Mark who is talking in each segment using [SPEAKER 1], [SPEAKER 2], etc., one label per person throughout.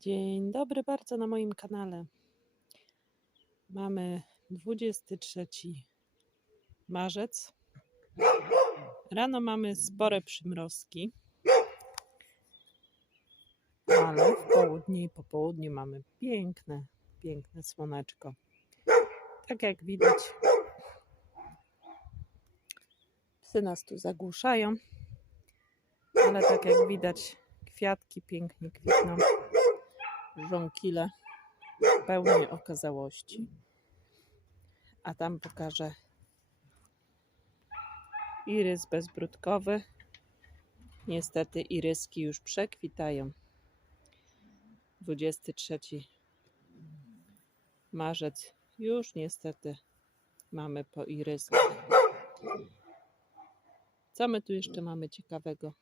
[SPEAKER 1] Dzień dobry bardzo na moim kanale. Mamy 23 marzec. Rano mamy spore przymrozki, ale w południe i po południu mamy piękne, piękne słoneczko. Tak jak widać, psy nas tu zagłuszają, ale tak jak widać, kwiatki pięknie kwitną żonkile pełnej okazałości. A tam pokażę irys bezbrudkowy. Niestety iryski już przekwitają. 23 marzec już niestety mamy po iryskach. Co my tu jeszcze mamy ciekawego?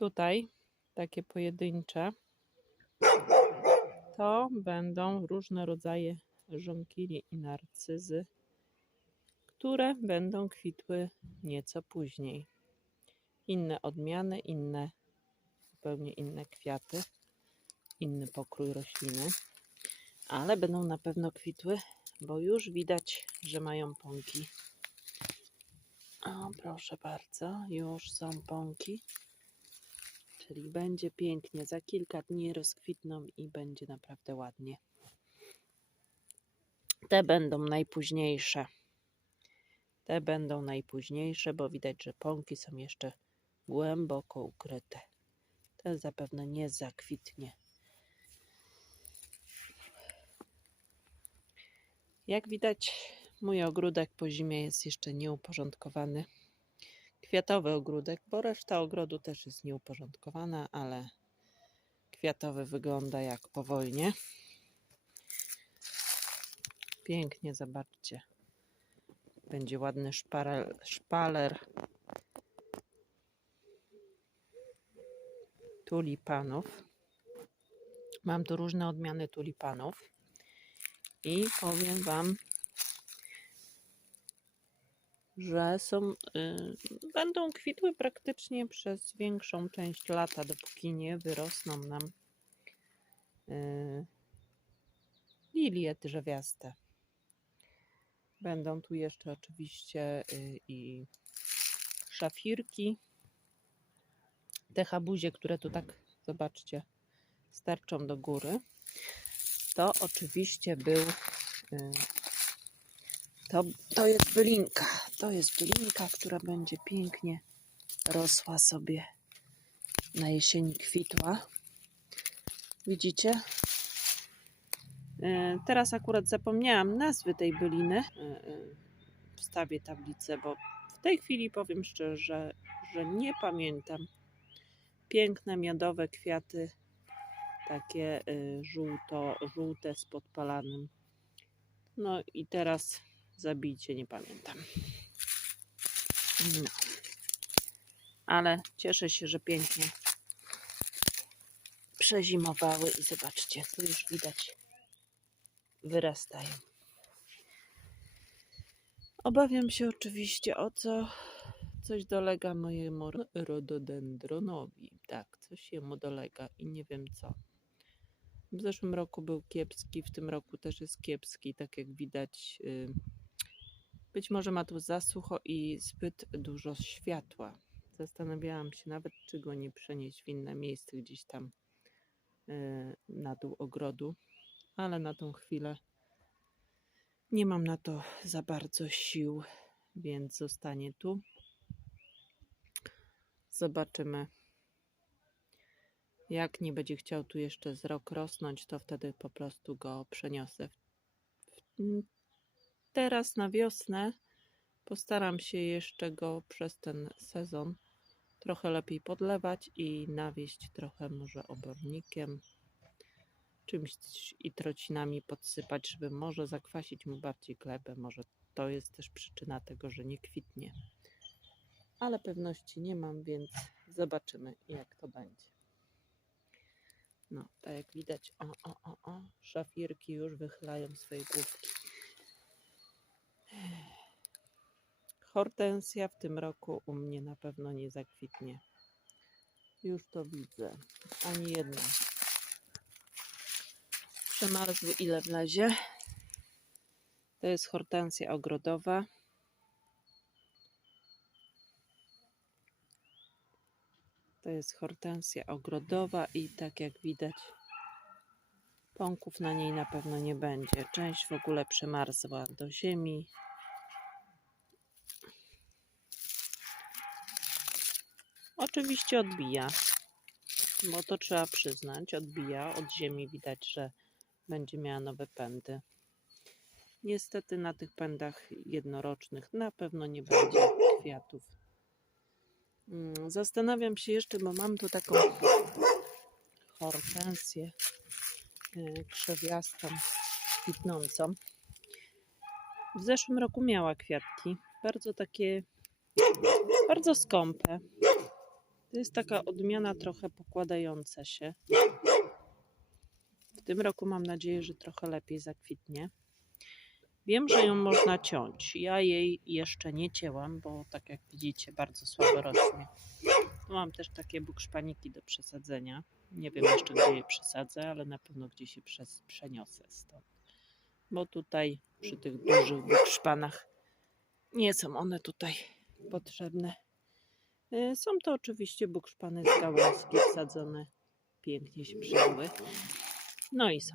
[SPEAKER 1] Tutaj takie pojedyncze to będą różne rodzaje żonkili i narcyzy, które będą kwitły nieco później. Inne odmiany, inne, zupełnie inne kwiaty, inny pokrój rośliny, ale będą na pewno kwitły, bo już widać, że mają pąki. O, proszę bardzo, już są pąki. Czyli będzie pięknie. Za kilka dni rozkwitną i będzie naprawdę ładnie. Te będą najpóźniejsze. Te będą najpóźniejsze, bo widać, że pąki są jeszcze głęboko ukryte. Ten zapewne nie zakwitnie. Jak widać, mój ogródek po zimie jest jeszcze nieuporządkowany kwiatowy ogródek, bo reszta ogrodu też jest nieuporządkowana, ale kwiatowy wygląda jak po wojnie. Pięknie, zobaczcie. Będzie ładny szparel, szpaler tulipanów. Mam tu różne odmiany tulipanów i powiem Wam, że są, y, będą kwitły praktycznie przez większą część lata, dopóki nie wyrosną nam y, lilie drzewiaste. Będą tu jeszcze oczywiście y, i szafirki. Te habuzie, które tu tak, zobaczcie, starczą do góry. To oczywiście był y, to, to jest bylinka. To jest bylinka, która będzie pięknie rosła sobie na jesieni kwitła. Widzicie? E, teraz akurat zapomniałam nazwy tej byliny. E, e, wstawię tablicę, bo w tej chwili powiem szczerze, że nie pamiętam. Piękne miodowe kwiaty, takie żółto, żółte z podpalanym. No i teraz Zabijcie, nie pamiętam. No. Ale cieszę się, że pięknie przezimowały i zobaczcie, tu już widać wyrastają. Obawiam się oczywiście o co coś dolega mojemu rododendronowi. Tak, coś jemu dolega i nie wiem co. W zeszłym roku był kiepski, w tym roku też jest kiepski, tak jak widać. Yy, być może ma tu za sucho i zbyt dużo światła. Zastanawiałam się nawet, czy go nie przenieść w inne miejsce, gdzieś tam e, na dół ogrodu, ale na tą chwilę nie mam na to za bardzo sił, więc zostanie tu. Zobaczymy. Jak nie będzie chciał tu jeszcze z rok rosnąć, to wtedy po prostu go przeniosę teraz na wiosnę postaram się jeszcze go przez ten sezon trochę lepiej podlewać i nawieść trochę może obornikiem, czymś i trocinami podsypać, żeby może zakwasić mu bardziej glebę. Może to jest też przyczyna tego, że nie kwitnie. Ale pewności nie mam, więc zobaczymy jak to będzie. No, tak jak widać, o, o, o, o, szafirki już wychylają swoje główki. Hortensja w tym roku u mnie na pewno nie zakwitnie. Już to widzę. Ani jedna. Przemarzły ile wlezie. To jest hortensja ogrodowa. To jest hortensja ogrodowa i tak jak widać pąków na niej na pewno nie będzie. Część w ogóle przemarzła do ziemi. Oczywiście odbija, bo to trzeba przyznać, odbija. Od ziemi widać, że będzie miała nowe pędy. Niestety na tych pędach jednorocznych na pewno nie będzie kwiatów. Mm, Zastanawiam się jeszcze, bo mam tu taką hortensję y, krzewiastą, kwitnącą. W zeszłym roku miała kwiatki, bardzo takie, bardzo skąpe. To jest taka odmiana trochę pokładająca się. W tym roku mam nadzieję, że trochę lepiej zakwitnie. Wiem, że ją można ciąć. Ja jej jeszcze nie cięłam, bo tak jak widzicie, bardzo słabo rośnie. Tu mam też takie bukszpaniki do przesadzenia. Nie wiem jeszcze, gdzie je przesadzę, ale na pewno gdzieś przez, przeniosę stąd. Bo tutaj przy tych dużych bukszpanach nie są one tutaj potrzebne. Y, Są to oczywiście bukszpany z gałązki wsadzone. Pięknie się przyjęły. No i są.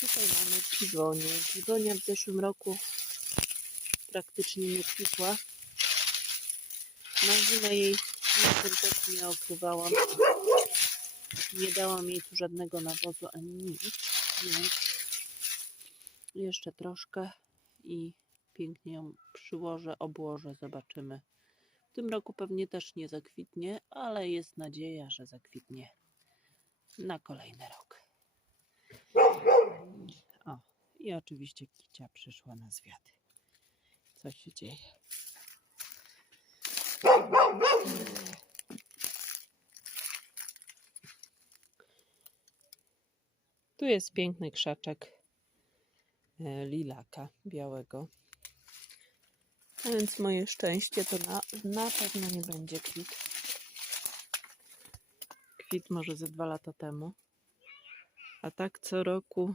[SPEAKER 1] Tutaj mamy piwonię. Piwonia w zeszłym roku praktycznie nie kwitła. Na zimę jej też nie okrywałam. Nie dałam jej tu żadnego nawozu ani nic, więc jeszcze troszkę i pięknie ją przyłożę, obłożę, zobaczymy. W tym roku pewnie też nie zakwitnie, ale jest nadzieja, że zakwitnie na kolejny rok. O, i oczywiście Kicia przyszła na zwiady. Co się dzieje? Tu jest piękny krzaczek e, lilaka białego. A więc moje szczęście to na, na pewno nie będzie kwit. Kwit może ze dwa lata temu. A tak co roku,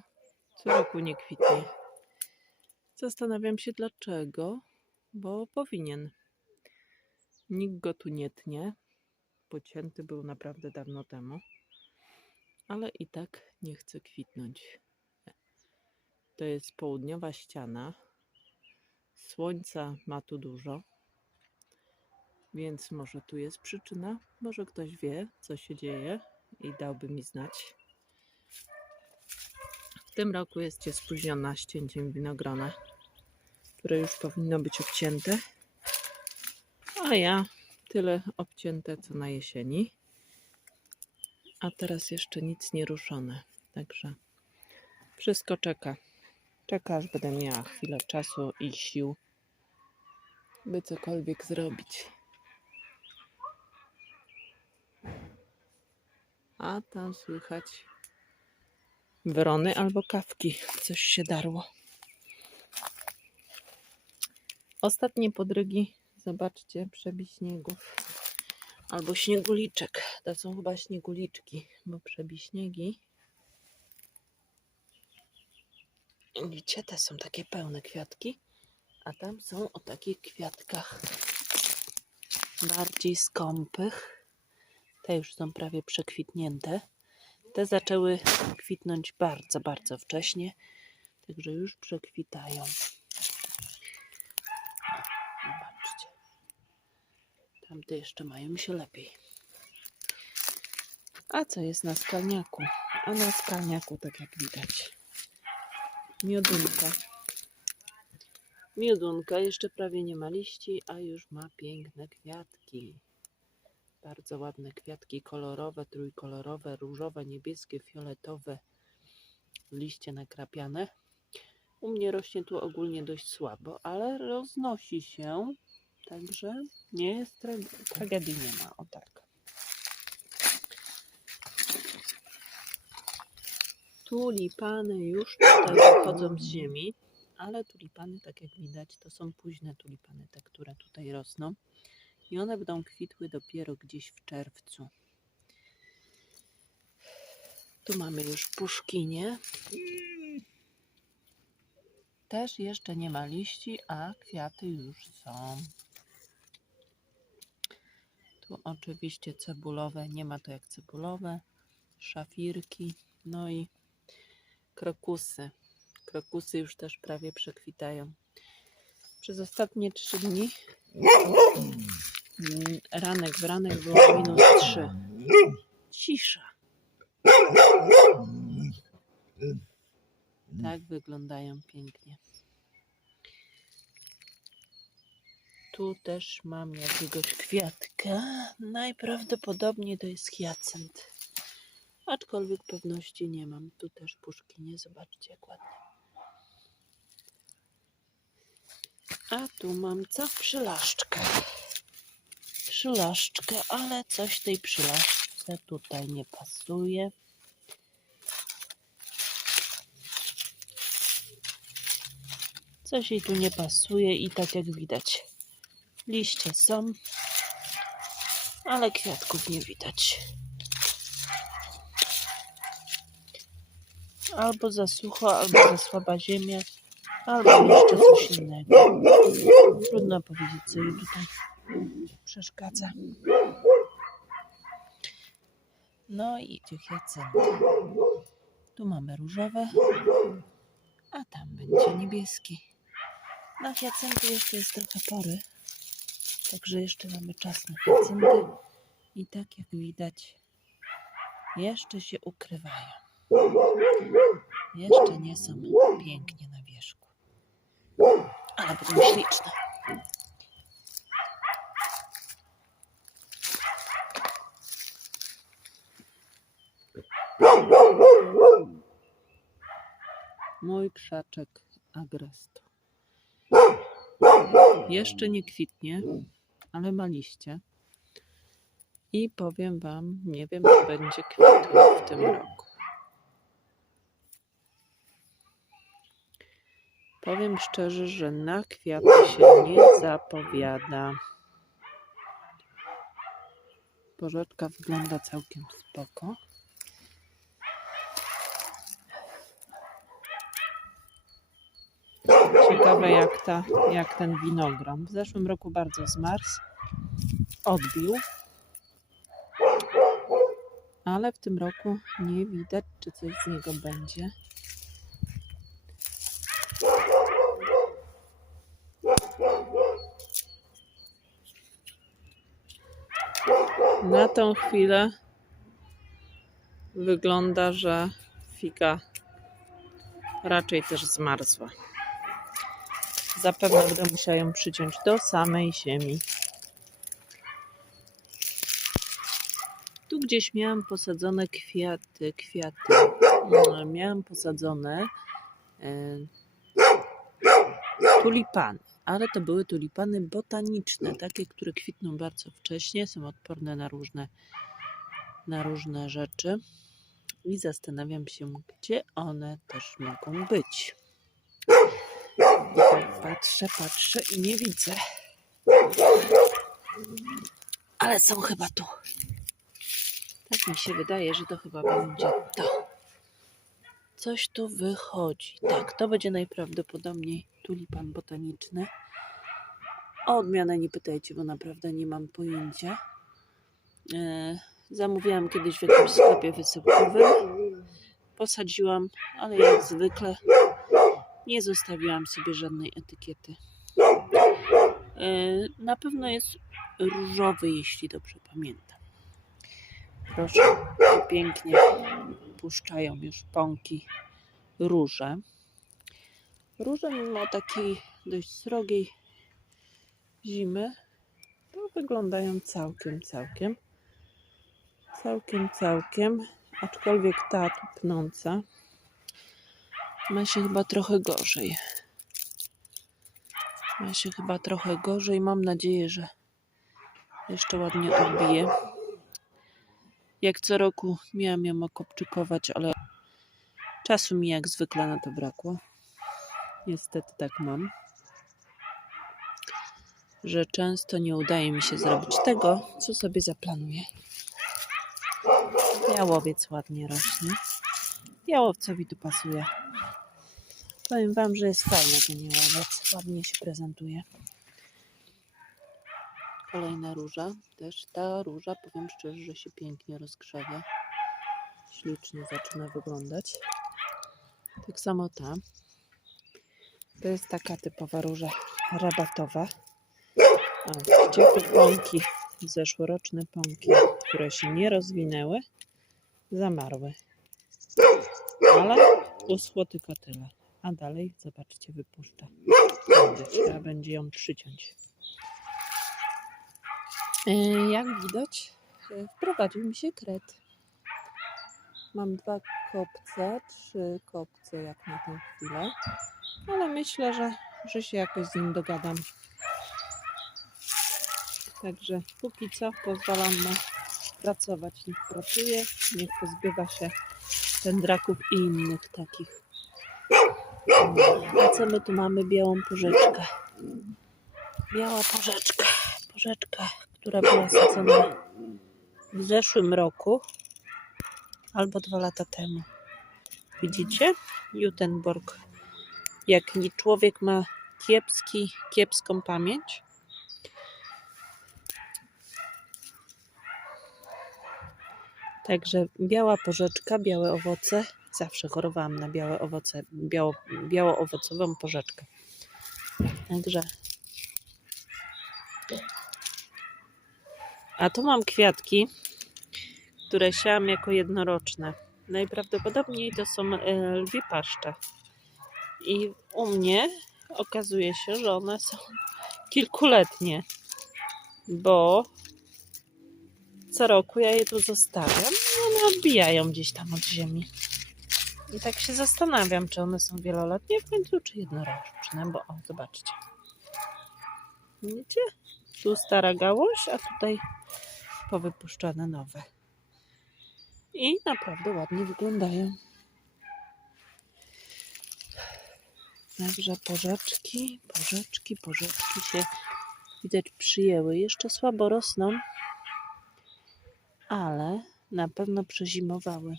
[SPEAKER 1] co roku nie kwitnie. Zastanawiam się dlaczego, bo powinien. Nikt go tu nie tnie. Pocięty był naprawdę dawno temu. Ale i tak nie chce kwitnąć. To jest południowa ściana. Słońca ma tu dużo. Więc może tu jest przyczyna. Może ktoś wie, co się dzieje i dałby mi znać. W tym roku jest spóźniona ścięciem winogrona, które już powinno być obcięte. A ja tyle obcięte co na jesieni. A teraz jeszcze nic nie ruszone. Także wszystko czeka. Czeka, aż będę miała chwilę czasu i sił, by cokolwiek zrobić. A tam słychać wrony albo kawki. Coś się darło. Ostatnie podrygi, zobaczcie, przebi śniegów. Albo śnieguliczek. To są chyba śnieguliczki, bo przebi Widzicie, te są takie pełne kwiatki, a tam są o takich kwiatkach bardziej skąpych. Te już są prawie przekwitnięte. Te zaczęły kwitnąć bardzo, bardzo wcześnie, także już przekwitają. Zobaczcie. Tamte jeszcze mają się lepiej. A co jest na skalniaku? A na skalniaku, tak jak widać, miodunka. Miodunka jeszcze prawie nie ma liści, a już ma piękne kwiatki. Bardzo ładne kwiatki kolorowe, trójkolorowe, różowe, niebieskie, fioletowe. Liście nakrapiane. U mnie rośnie tu ogólnie dość słabo, ale roznosi się, także nie jest trag- tragedii nie ma. O tak. Tulipany już tutaj wychodzą z ziemi, ale tulipany, tak jak widać, to są późne tulipany, te, które tutaj rosną. I one będą kwitły dopiero gdzieś w czerwcu. Tu mamy już puszkinie. Też jeszcze nie ma liści, a kwiaty już są. Tu oczywiście cebulowe, nie ma to jak cebulowe, szafirki, no i krokusy. Krokusy już też prawie przekwitają. Przez ostatnie trzy dni mm, ranek w ranek było minus 3. Cisza. Tak wyglądają pięknie. Tu też mam jakiegoś kwiatka. Najprawdopodobniej to jest hiacynt. Aczkolwiek pewności nie mam. Tu też puszki nie zobaczcie jak ładnie. A tu mam co? Przylaszczkę. Przylaszczkę, ale coś tej przylaszczce tutaj nie pasuje. Coś jej tu nie pasuje i tak jak widać, liście są, ale kwiatków nie widać. Albo za sucho, albo za słaba ziemia, albo jeszcze coś innego. Trudno powiedzieć, co jej tutaj przeszkadza. No i hiacynty. Tu mamy różowe, a tam będzie niebieski. Na hiacynty jeszcze jest trochę pory, także jeszcze mamy czas na hiacynty. I tak jak widać, jeszcze się ukrywają. Jeszcze nie są pięknie na wierzchu. Ale będą śliczne. Mój krzaczek agresto. Jeszcze nie kwitnie, ale ma liście. I powiem Wam, nie wiem, czy będzie kwitł w tym roku. Powiem szczerze, że na kwiaty się nie zapowiada. Porzeczka wygląda całkiem spoko. Ciekawe jak, ta, jak ten winogron. W zeszłym roku bardzo zmarzł, odbił. Ale w tym roku nie widać, czy coś z niego będzie. Na tą chwilę wygląda, że figa raczej też zmarzła. Zapewne będę musiała ją przyciąć do samej ziemi. Tu gdzieś miałam posadzone kwiaty, kwiaty. No, Miałam posadzone e, tulipany, ale to były tulipany botaniczne, takie, które kwitną bardzo wcześnie, są odporne na różne, na różne rzeczy. I zastanawiam się, gdzie one też mogą być. Patrzę, patrzę i nie widzę. Ale są chyba tu. Tak mi się wydaje, że to chyba będzie to. Coś tu wychodzi. Tak, to będzie najprawdopodobniej tulipan botaniczny. O odmianę nie pytajcie, bo naprawdę nie mam pojęcia. E, zamówiłam kiedyś w jakimś sklepie wysyłkowym. Posadziłam, ale jak zwykle nie zostawiłam sobie żadnej etykiety. E, na pewno jest różowy, jeśli dobrze pamiętam. Proszę, pięknie puszczają już pąki róże. Róże mimo takiej dość srogiej zimy, to wyglądają całkiem, całkiem, całkiem, całkiem, aczkolwiek ta pnąca ma się chyba trochę gorzej. Ma się chyba trochę gorzej. Mam nadzieję, że jeszcze ładnie odbije. Jak co roku miałam ją okopczykować, ale Czasu mi jak zwykle na to brakło. Niestety tak mam, że często nie udaje mi się zrobić tego, co sobie zaplanuję. Jałowiec ładnie rośnie. Jałowcowi tu pasuje. Powiem Wam, że jest fajny ten jałowiec. Ładnie się prezentuje. Kolejna róża. Też ta róża, powiem szczerze, że się pięknie rozgrzewia. Ślicznie zaczyna wyglądać. Tak samo ta. To jest taka typowa róża rabatowa. A widzicie, tu pąki, zeszłoroczne pąki, które się nie rozwinęły, zamarły. Ale uschło tylko tyle. A dalej, zobaczcie, wypuszcza. Trzeba będzie ją przyciąć. E, Jak widać, e, wprowadził mi się kret. Mam dwa kopce, trzy kopce jak na tę chwilę, ale myślę, że, że się jakoś z nim dogadam. Także póki co pozwalam mu pracować. Niech pracuje, niech pozbywa się pędraków i innych takich. A co my tu mamy? Białą porzeczkę. Biała porzeczka. Porzeczka, która była sadzona w zeszłym roku albo dwa lata temu. Widzicie? Jutenborg. Jak nie człowiek ma kiepski, kiepską pamięć, Także biała porzeczka, białe owoce. Zawsze chorowałam na białe owoce, biało, biało-owocową porzeczkę. Także. A tu mam kwiatki, które siałam jako jednoroczne. Najprawdopodobniej to są e, lwie paszcze. I u mnie okazuje się, że one są kilkuletnie, bo co roku ja je tu zostawiam i one odbijają gdzieś tam od ziemi. I tak się zastanawiam, czy one są wieloletnie w końcu, czy jednoroczne, bo o, zobaczcie. Widzicie? Tu stara gałąź, a tutaj powypuszczane nowe. I naprawdę ładnie wyglądają. Także porzeczki, porzeczki, porzeczki się widać przyjęły. Jeszcze słabo rosną, ale na pewno przezimowały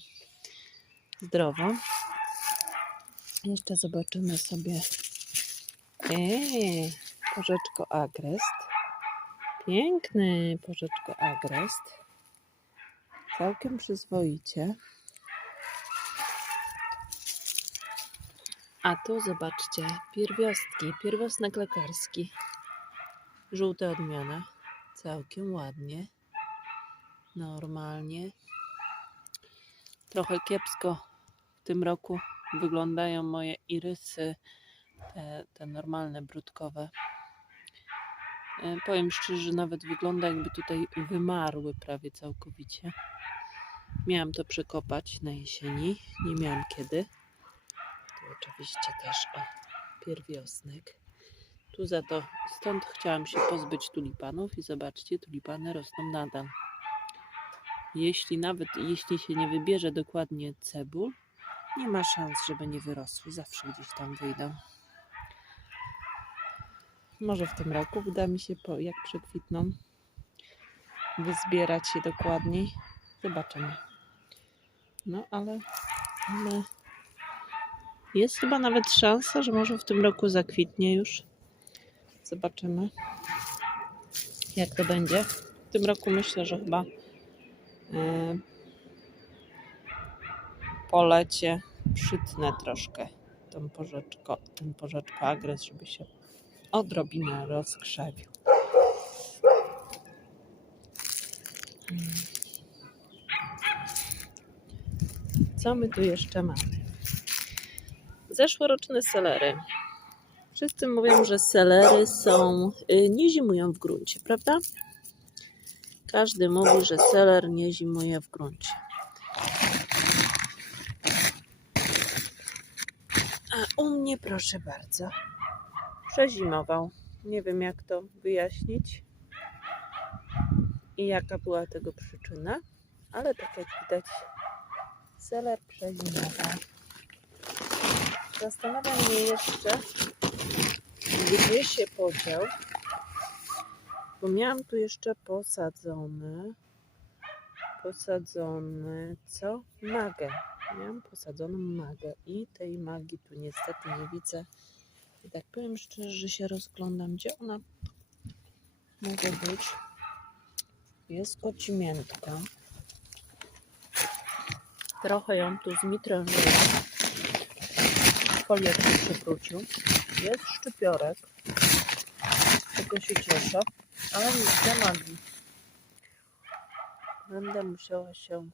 [SPEAKER 1] zdrowo. Jeszcze zobaczymy sobie. Eee, porzeczko agrest. Piękny porzeczko agrest. Całkiem przyzwoicie. A tu zobaczcie, pierwiostki, pierwiosnek lekarski. Żółte odmiana. Całkiem ładnie normalnie. Trochę kiepsko w tym roku wyglądają moje irysy, te, te normalne, brudkowe. E, Powiem szczerze, że nawet wygląda jakby tutaj wymarły prawie całkowicie. Miałam to przekopać na jesieni, nie miałam kiedy. Tu oczywiście też o, pierwiosnek. Tu za to, stąd chciałam się pozbyć tulipanów i zobaczcie, tulipany rosną nadal. Jeśli nawet jeśli się nie wybierze dokładnie cebul, nie ma szans, żeby nie wyrosły. Zawsze gdzieś tam wyjdą. Może w tym roku uda mi się, po, jak przekwitną, wyzbierać je dokładniej. Zobaczymy. No, ale, ale jest chyba nawet szansa, że może w tym roku zakwitnie już. Zobaczymy, jak to będzie. W tym roku myślę, że chyba polecie przytnę troszkę tą porzeczko, ten porzeczko agres, żeby się odrobinę rozkrzewił. Mm. Co my tu jeszcze mamy? Zeszłoroczne selery. Wszyscy mówią, że selery są, y, nie zimują w gruncie, prawda? Każdy mówi, że seler nie zimuje w gruncie. A u mnie, proszę bardzo, przezimował. Nie wiem, jak to wyjaśnić i jaka była tego przyczyna, ale tak jak widać, seler przezimował. Zastanawiam mnie jeszcze, gdzie się podział, bo miałam tu jeszcze posadzone, posadzone, co? Magę. Miałam posadzoną magę i tej magii tu niestety nie widzę. I tak powiem szczerze, że się rozglądam, gdzie ona może być. Jest kocimiętka. Trochę ją tu zmitrężyłam. Folię tu przywrócił. Jest szczypiorek. Tego się cieszę. Ale nic nie magii. Będę musiała się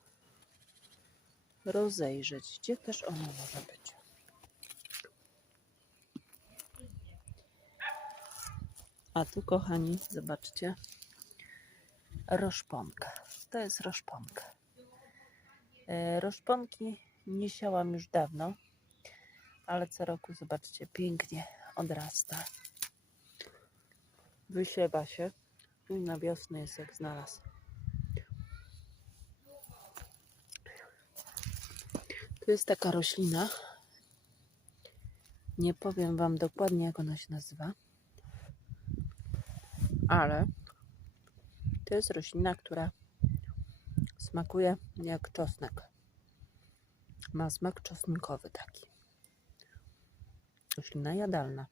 [SPEAKER 1] rozejrzeć. Gdzie też ona może być? A tu, kochani, zobaczcie. Roszponka. To jest roszponka. E, Roszponki nie siałam już dawno, ale co roku, zobaczcie, pięknie odrasta. Wysiewa się. I na wiosnę jest jak znalazł. Tu jest taka roślina. Nie powiem Wam dokładnie, jak ona się nazywa, ale to jest roślina, która smakuje jak czosnek. Ma smak czosnkowy taki. Roślina jadalna.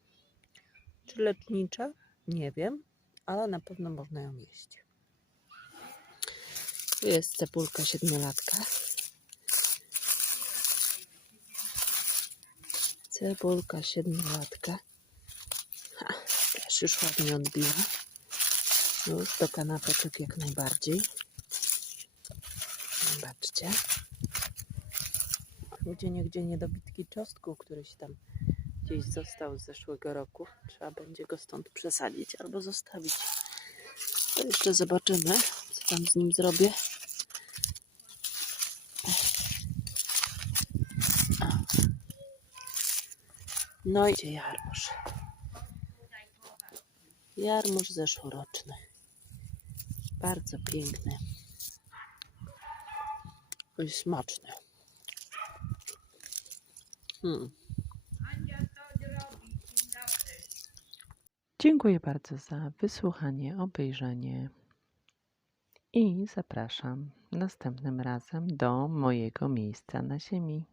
[SPEAKER 1] Czy lecznicza? Nie wiem, ale na pewno można ją jeść. Tu jest cebulka siedmiolatka. Cebulka siedmiolatka. Ha, też już ładnie odbiła. Już do kanapeczek jak najbardziej. Zobaczcie. Gdzie niegdzie niedobitki czosnku, któryś tam gdzieś został z zeszłego roku. Trzeba będzie go stąd przesadzić albo zostawić. To jeszcze zobaczymy, co tam z nim zrobię. No i idzie jarmuż. Jarmuż zeszłoroczny. Bardzo piękny. I smaczny. Hmm.
[SPEAKER 2] Dziękuję bardzo za wysłuchanie, obejrzenie i zapraszam następnym razem do mojego miejsca na ziemi.